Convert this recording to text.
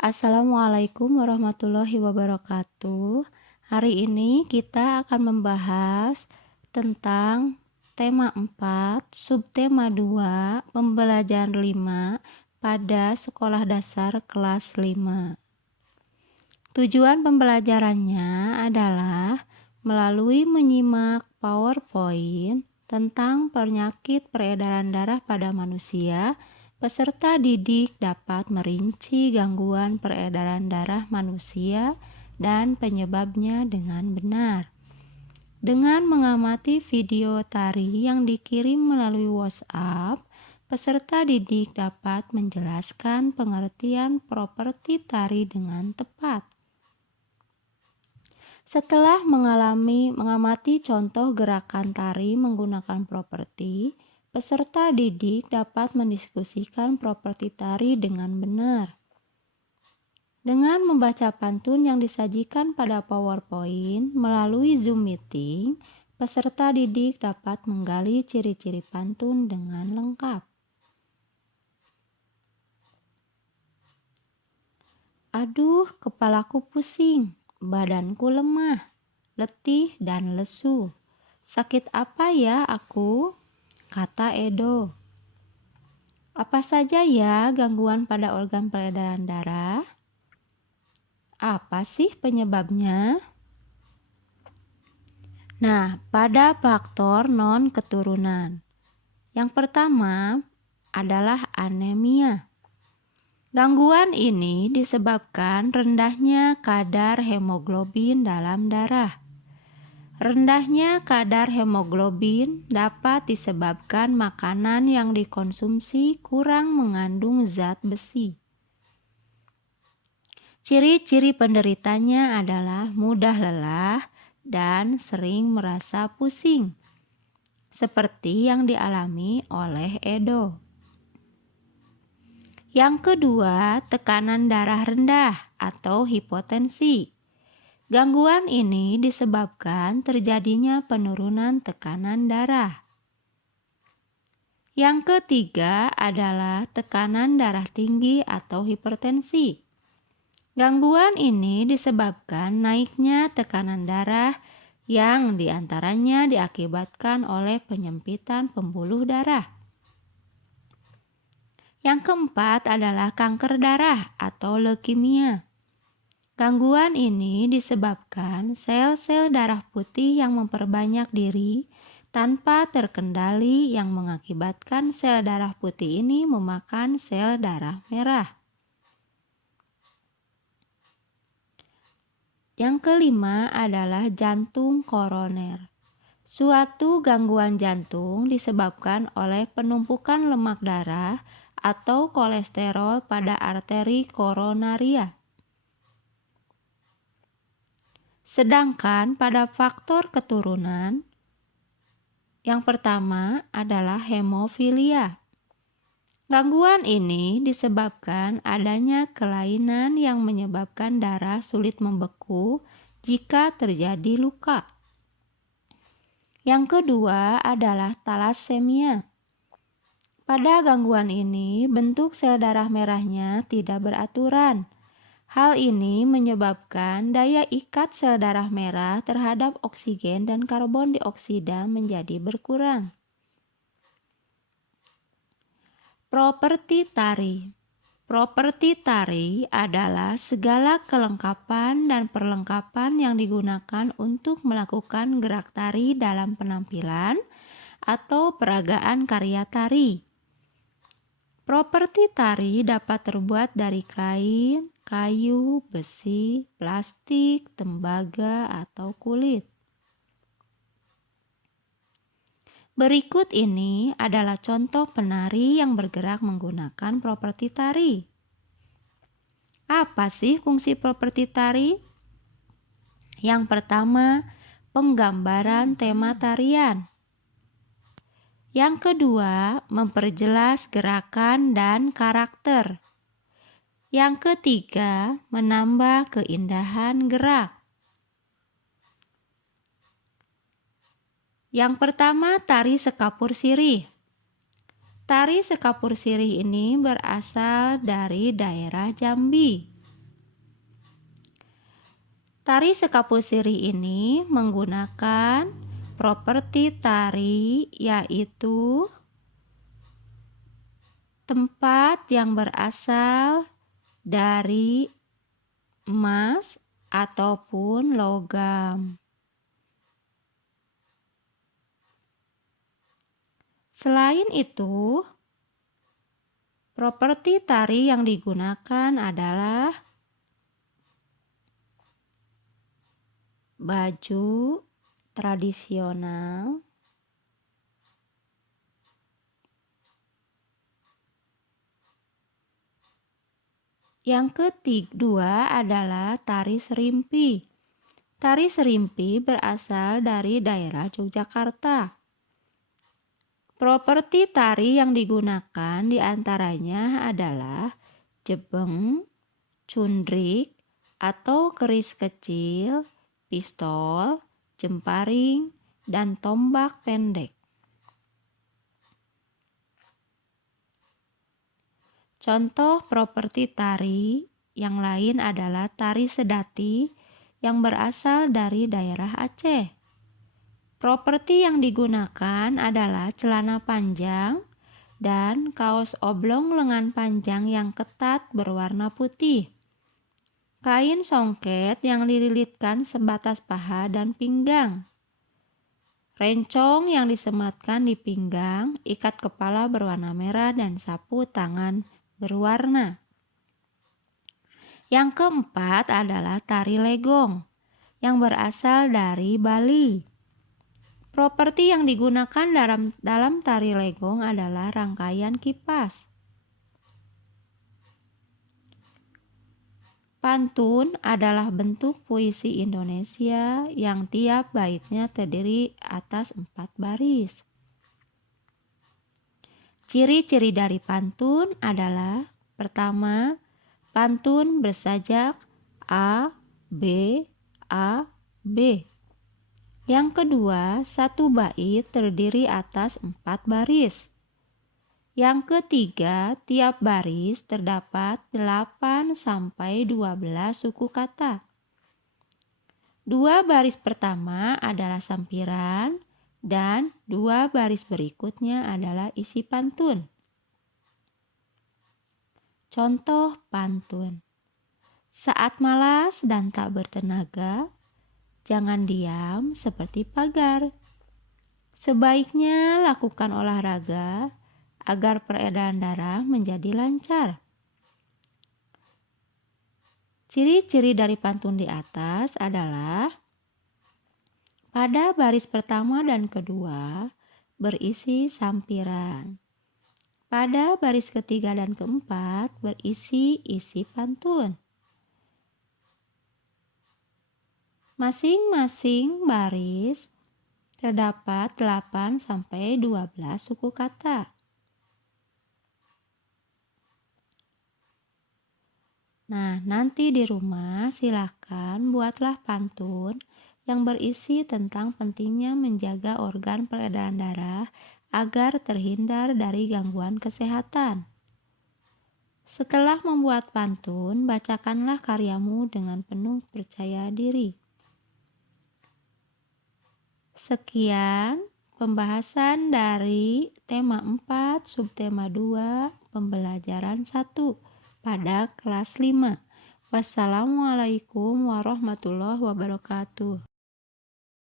Assalamualaikum warahmatullahi wabarakatuh. Hari ini kita akan membahas tentang tema 4, subtema 2, pembelajaran 5 pada sekolah dasar kelas 5. Tujuan pembelajarannya adalah melalui menyimak PowerPoint tentang penyakit peredaran darah pada manusia, peserta didik dapat merinci gangguan peredaran darah manusia dan penyebabnya dengan benar. Dengan mengamati video tari yang dikirim melalui WhatsApp, peserta didik dapat menjelaskan pengertian properti tari dengan tepat. Setelah mengamati contoh gerakan tari menggunakan properti, peserta didik dapat mendiskusikan properti tari dengan benar. Dengan membaca pantun yang disajikan pada PowerPoint melalui Zoom Meeting, peserta didik dapat menggali ciri-ciri pantun dengan lengkap. Aduh, kepalaku pusing. Badanku lemah, letih dan lesu. Sakit apa ya aku? Kata Edo. Apa saja ya gangguan pada organ peredaran darah? Apa sih penyebabnya? Nah, pada faktor non-keturunan. Yang pertama adalah anemia. Gangguan ini disebabkan rendahnya kadar hemoglobin dalam darah. Rendahnya kadar hemoglobin dapat disebabkan makanan yang dikonsumsi kurang mengandung zat besi. Ciri-ciri penderitanya adalah mudah lelah dan sering merasa pusing, seperti yang dialami oleh Edo. Yang kedua, tekanan darah rendah atau hipotensi. Gangguan ini disebabkan terjadinya penurunan tekanan darah. Yang ketiga adalah tekanan darah tinggi atau hipertensi. Gangguan ini disebabkan naiknya tekanan darah yang diantaranya diakibatkan oleh penyempitan pembuluh darah. Yang keempat adalah kanker darah atau leukemia. Gangguan ini disebabkan sel-sel darah putih yang memperbanyak diri tanpa terkendali yang mengakibatkan sel darah putih ini memakan sel darah merah. Yang kelima adalah jantung koroner. Suatu gangguan jantung disebabkan oleh penumpukan lemak darah atau kolesterol pada arteri koronaria. Sedangkan pada faktor keturunan, yang pertama adalah hemofilia. Gangguan ini disebabkan adanya kelainan yang menyebabkan darah sulit membeku jika terjadi luka. Yang kedua adalah talasemia. Pada gangguan ini, bentuk sel darah merahnya tidak beraturan. Hal ini menyebabkan daya ikat sel darah merah terhadap oksigen dan karbon dioksida menjadi berkurang. Properti tari. Properti tari adalah segala kelengkapan dan perlengkapan yang digunakan untuk melakukan gerak tari dalam penampilan atau peragaan karya tari. Properti tari dapat terbuat dari kain, kayu, besi, plastik, tembaga, atau kulit. Berikut ini adalah contoh penari yang bergerak menggunakan properti tari. Apa sih fungsi properti tari? Yang pertama, penggambaran tema tarian. Yang kedua, memperjelas gerakan dan karakter. Yang ketiga, menambah keindahan gerak. Yang pertama, tari sekapur sirih. Tari sekapur sirih ini berasal dari daerah Jambi. Tari sekapu sirih ini menggunakan properti tari, yaitu tempat yang berasal dari emas ataupun logam. Selain itu, properti tari yang digunakan adalah baju tradisional, yang kedua adalah tari serimpi. Tari serimpi berasal dari daerah Yogyakarta. Properti tari yang digunakan diantaranya adalah jebeng, cundrik atau keris kecil, pistol, jemparing, dan tombak pendek. Contoh properti tari yang lain adalah tari sedati yang berasal dari daerah Aceh. Properti yang digunakan adalah celana panjang dan kaos oblong lengan panjang yang ketat berwarna putih. Kain songket yang dililitkan sebatas paha dan pinggang. Rencong yang disematkan di pinggang, ikat kepala berwarna merah, dan sapu tangan berwarna. Yang keempat adalah tari legong yang berasal dari Bali. Properti yang digunakan dalam tari legong adalah rangkaian kipas. Pantun adalah bentuk puisi Indonesia yang tiap baitnya terdiri atas 4 baris. Ciri-ciri dari pantun adalah: pertama, pantun bersajak A, B, A, B. Yang kedua, satu bait terdiri atas 4 baris. Yang ketiga, tiap baris terdapat 8-12 suku kata. 2 baris pertama adalah sampiran dan 2 baris berikutnya adalah isi pantun. Contoh pantun: saat malas dan tak bertenaga, jangan diam seperti pagar. Sebaiknya lakukan olahraga agar peredaran darah menjadi lancar. Ciri-ciri dari pantun di atas adalah: pada baris pertama dan kedua berisi sampiran. Pada baris ketiga dan keempat berisi isi pantun. Masing-masing baris terdapat 8-12 suku kata. Nah, nanti di rumah silakan buatlah pantun yang berisi tentang pentingnya menjaga organ peredaran darah agar terhindar dari gangguan kesehatan. Setelah membuat pantun, bacakanlah karyamu dengan penuh percaya diri. Sekian pembahasan dari tema 4, subtema 2, pembelajaran 1 pada kelas 5. Wassalamualaikum warahmatullahi wabarakatuh.